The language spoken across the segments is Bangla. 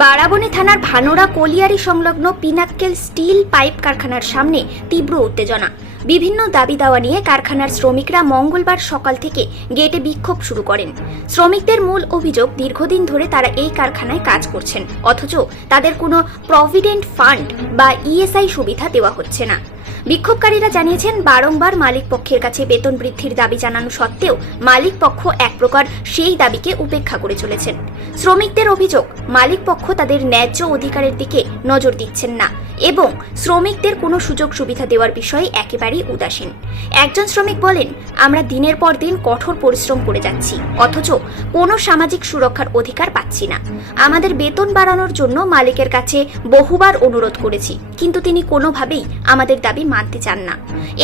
বারাবণী থানার ভানোরা কলিয়ারি সংলগ্ন পিনাক্কেল স্টিল পাইপ কারখানার সামনে তীব্র উত্তেজনা। বিভিন্ন দাবি দাওয়া নিয়ে কারখানার শ্রমিকরা মঙ্গলবার সকাল থেকে গেটে বিক্ষোভ শুরু করেন। শ্রমিকদের মূল অভিযোগ, দীর্ঘদিন ধরে তারা এই কারখানায় কাজ করছেন, অথচ তাদের কোনো প্রভিডেন্ট ফান্ড বা ইএসআই সুবিধা দেওয়া হচ্ছে না। বিক্ষোভকারীরা জানিয়েছেন, বারংবার মালিক পক্ষের কাছে বেতন বৃদ্ধির দাবি জানানো সত্ত্বেও মালিক পক্ষ এক প্রকার সেই দাবিকে উপেক্ষা করে চলেছেন। শ্রমিকদের অভিযোগ, মালিক পক্ষ তাদের ন্যায্য অধিকারের দিকে নজর দিচ্ছেন না এবং শ্রমিকদের কোনো সুযোগ সুবিধা দেওয়ার বিষয়ে একেবারেই উদাসীন। একজন শ্রমিক বলেন, আমরা দিনের পর দিন কঠোর পরিশ্রম করে যাচ্ছি, অথচ কোনো সামাজিক সুরক্ষার অধিকার পাচ্ছি না। আমাদের বেতন বাড়ানোর জন্য মালিকের কাছে বহুবার অনুরোধ করেছি, কিন্তু তিনি কোনোভাবেই আমাদের দাবি মানতে চান না।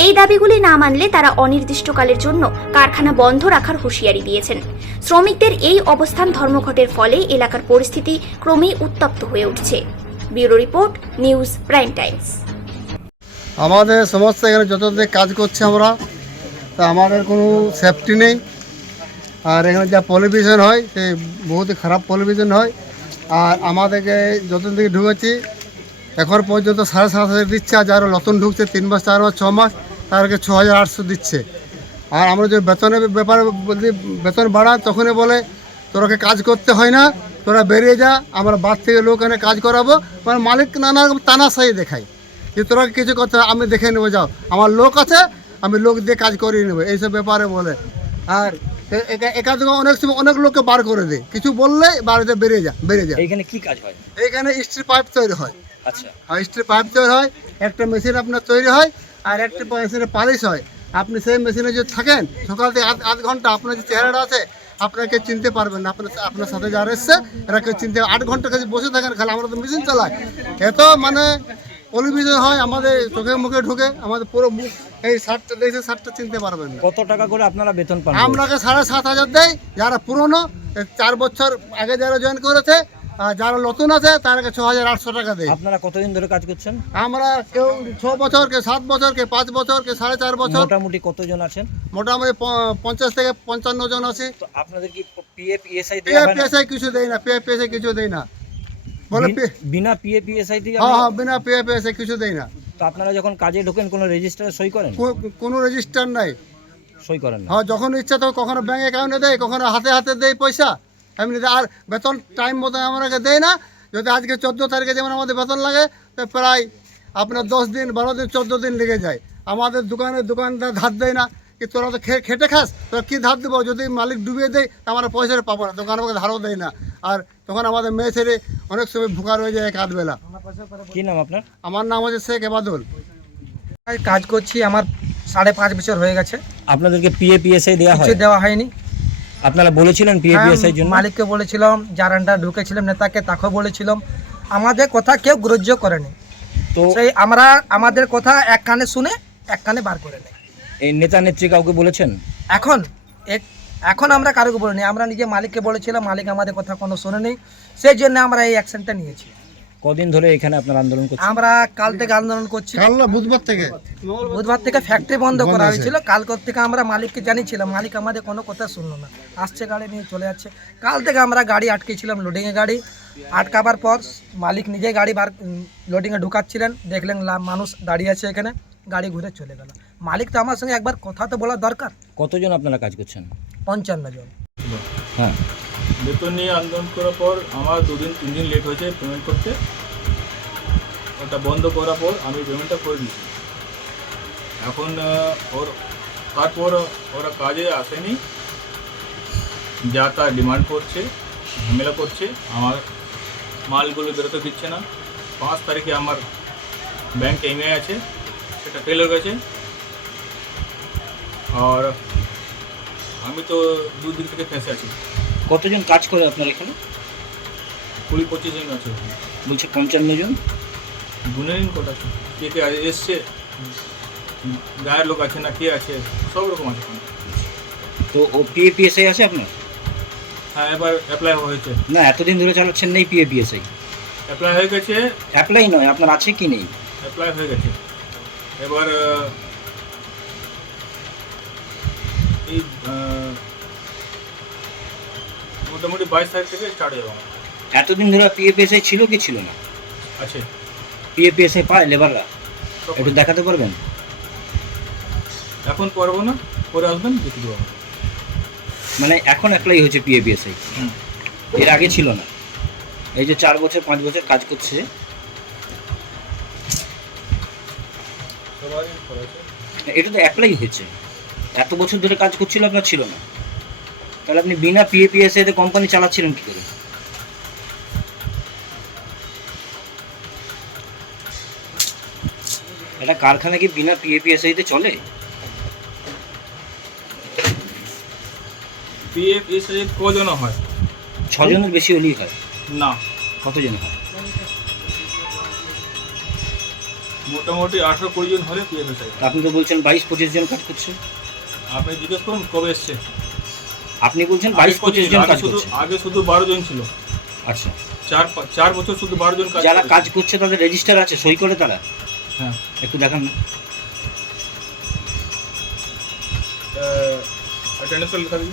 এই দাবিগুলি না মানলে তারা অনির্দিষ্টকালের জন্য কারখানা বন্ধ রাখার হুঁশিয়ারি দিয়েছেন। শ্রমিকদের এই অবস্থান ধর্মঘটের ফলে এলাকার পরিস্থিতি ক্রমেই উত্তপ্ত হয়ে উঠছে। Bureau report, news prime Times. আমাদের সমস্ত এখানে যত কাজ করছে আমরা, তা আমাদের কোনো সেফটি নেই। আর এখানে যা পলিউশন হয়, সে বহুত খারাপ পলিউশন হয়। আর আমাদেরকে যতদিন থেকে ঢুকেছি এখন পর্যন্ত 7,500 দিচ্ছে, আর যারা নতুন ঢুকছে 3 মাস 4 মাস 6 মাস তাদেরকে 6,800 দিচ্ছে। আর আমরা যে বেতনের ব্যাপারে বলছি, বেতন বাড়ান, তখনই বলে তোরাকে কাজ করতে হয় না, তোরা বেরিয়ে যা, আমরা বাদ থেকে লোক এনে কাজ করাবো। মানে মালিক নানা রকম তানাশাই দেখায় যে তোরা কিছু কথা আমি দেখে নেবো, যাও আমার লোক আছে, আমি লোক দিয়ে কাজ করিয়ে নেবো, এইসব ব্যাপারে বলে। আর একাধিক অনেক সময় অনেক লোককে বার করে দেয়, কিছু বললে বাড়িতে বেরিয়ে যা। এইখানে কি কাজ হয়? এইখানে স্টিল পাইপ তৈরি হয়। আচ্ছা, আর স্টিল পাইপ তৈরি হয়, একটা মেশিন আপনার তৈরি হয়, আর একটা মেশিনে পালিশ হয়। আপনি সেই মেশিনে যদি থাকেন সকাল থেকে আধ ঘন্টা, আপনার যে চেহারাটা আছে আপনাকে চিনতে পারবেন না। আপনার সাথে যারা এসছে এরা কেউ চিনতে, 8 ঘন্টা কাছে বসে থাকেন, খালি আমরা তো মেশিন চালাই। এত মানে পলিউশন হয়, আমাদের চোখে মুখে ঢুকে, আমাদের পুরো মুখ, এই শার্টটা দেখে শার্টটা চিনতে পারবেন না। কত টাকা করে আপনারা বেতন পান? আপনাকে 7,500 দেয় যারা পুরনো, 4 বছর আগে যারা জয়েন করেছে, আর যারা নতুন আছে তাদেরকে 6,800 টাকা দেয়। আপনারা কতদিন ধরে কাজ করছেন? আমরা কেউ 6 বছর, কে 7 বছর, কে 5 বছর, কে 4.5 বছর। মোটামুটি কতজন আছেন? মোটামুটি 50 থেকে 55 জন আছে। তো আপনাদের কি পিএফ ইএসআই দেয়া হয় না? পিএফ কিছু দেয় না, পিএফ কিছু দেয় না, বলে বিনা পিএফ ইএসআই দিয়ে? হ্যাঁ, বিনা পিএফ কিছু দেয় না। তো আপনারা যখন কাজে ঢোকেন কোনো রেজিস্টারে সই করেন? কোনো রেজিস্টার নাই, সই করেন না? হ্যাঁ, যখন ইচ্ছা তখন, কখনো ব্যাঙ্ক অ্যাকাউন্টে দেয়, কখনো হাতে হাতে দেয় পয়সা এমনি। আর বেতন টাইম মতো আমাকে দেয় না। যদি আজকে 14 তারিখে যেমন আমাদের বেতন লাগে, তো প্রায় আপনার 10 দিন 12 দিন 14 দিন লেগে যায়। আমাদের দোকানদার ধার দেয় না, কি তোরা তো খেটে খাস, তোরা কী ধার দেবো? যদি মালিক ডুবিয়ে দেয় তা আমরা পয়সা পাবো না, দোকান আমাকে ধারও দেয় না। আর তখন আমাদের মেয়ে ছেলে অনেক সময় ভুকা রয়ে যায় এক আধবেলা। কি নাম আপনার? আমার নাম হচ্ছে শেখ এবাদুল। কাজ করছি, আমার 5.5 বছর হয়ে গেছে। আপনাদেরকে পিএফ ইএসআই দেওয়া হয়? কিছু দেওয়া হয়নি। আপনারা বলেছিলেন পিএফ ইএসআই জন্য? মালিককে বলেছিলাম, যার আন্ডার ঢুকেছিলাম নেতাকে, তাকেও বলেছিলাম, আমাদের কথা কেউ গ্রাহ্য করেনি। তো সেই আমরা আমাদের কথা এক কানে শুনে এক কানে বার করে নেই। এই নেতা নেত্রী কাউকে বলেছেন? এখন আমরা কারোকে বলিনি, আমরা নিজে মালিককে বলেছিলাম, মালিক আমাদের কথা কোনো শোনেনি, সেই জন্য আমরা এই অ্যাকশনটা নিয়েছি। কদিন ধরে এখানে আপনারা আন্দোলন করছেন? আমরা কাল থেকে আন্দোলন করছি। বুধবার থেকে ফ্যাক্টরি বন্ধ করা হয়েছিল। কাল থেকে আমরা মালিককে জানিয়েছিলাম, মালিক আমাদের কোনো কথা শুনলো না, আসছে গাড়ি নিয়ে চলে যাচ্ছে। কাল থেকে আমরা গাড়ি আটকেছিলাম, লোডিংয়ে গাড়ি আটকাবার পর মালিক নিজে গাড়ি লোডিংয়ে ঢুকাচ্ছিলেন, দেখলেন মানুষ দাঁড়িয়ে আছে এখানে, গাড়ি ঘুরে চলে গেল। মালিক তো আমার সঙ্গে একবার কথা তো বলা দরকার। কতজন আপনারা কাজ করছেন? 55 জন। হ্যাঁ, বেতন নিয়ে আন্দোলন করার পর আমার 2 দিন 3 দিন লেট হয়েছে পেমেন্ট করতে। ওটা বন্ধ করার পর আমি পেমেন্টটা করে দিয়েছি। এখন তারপর ওরা কাজে আসেনি, যা তা ডিমান্ড করছে, ঝামেলা করছে, আমার মালগুলো বেরোতে দিচ্ছে না। 5 তারিখে আমার ব্যাংক ইমেল আছে, সেটা ফেল হয়ে গেছে। আর আমি তো 2 দিন থেকে ফেঁসে আছি। কতজন কাজ করে আপনার এখানে? 20-25 জন আছে। বলছে 55 জন। গুণের কটা আছে, কে কে এসছে, গায়ের লোক আছে না কে আছে, সব রকম আছে। তো ও পিএফ ইএসআই আছে আপনার? হ্যাঁ, এবার অ্যাপ্লাই হয়েছে। না, এতদিন ধরে চালাচ্ছেন নেই পিএফ ইএসআই? অ্যাপ্লাই হয়ে গেছে। অ্যাপ্লাই নয়, আপনার আছে কি নেই? অ্যাপ্লাই হয়ে গেছে। এবার এই মোটামুটি 22 তারিখ থেকে স্টার্ট হয়ে যাবে। এতদিন ধরে পিএপিএসআই ছিল কি ছিল না? আছে। পিএপিএসআই পায় লেবাররা? একটু দেখাতে পারবেন? এখন পারবো না, পরে আসবেন দেখে দেবো। মানে এখন একলাই হচ্ছে পিএপিএসআই, হুম। এর আগে ছিল না? এই যে 4 বছর 5 বছর কাজ করছে, সবারই করেছে। এটা তো অ্যাপ্লাই হয়েছে। এত বছর ধরে কাজ করছিল, আপনার ছিল না? তাহলে আপনি বিনা পিএপিএসআই তে কোম্পানি চালাচ্ছিলেন কি করে? একটা কারখানা কি বিনা পিএপিএসআই তে চলে? পিএফএসআই কজন হয়? 6 জনের বেশি হলেই হয়। না, কতজন হয়? মোটামুটি 18-20 জন হলে পিএফএসআই। আপনি তো বলছেন 22-25 জন কাজ করছে। আপনি জিজ্ঞেস করুন কবে এসছে। আপনি বলছেন 22-25 জন কাজ করছে। আগে শুধু 12 জন ছিল। আচ্ছা, 4 বছর শুধু 12 জন কাজ যারা করেছে। কাজ করছে তাদের রেজিস্টার আছে, সই করে তারা? হ্যাঁ। একটু দেখান না। অ্যাটেন্ডেন্স লেখা দিন।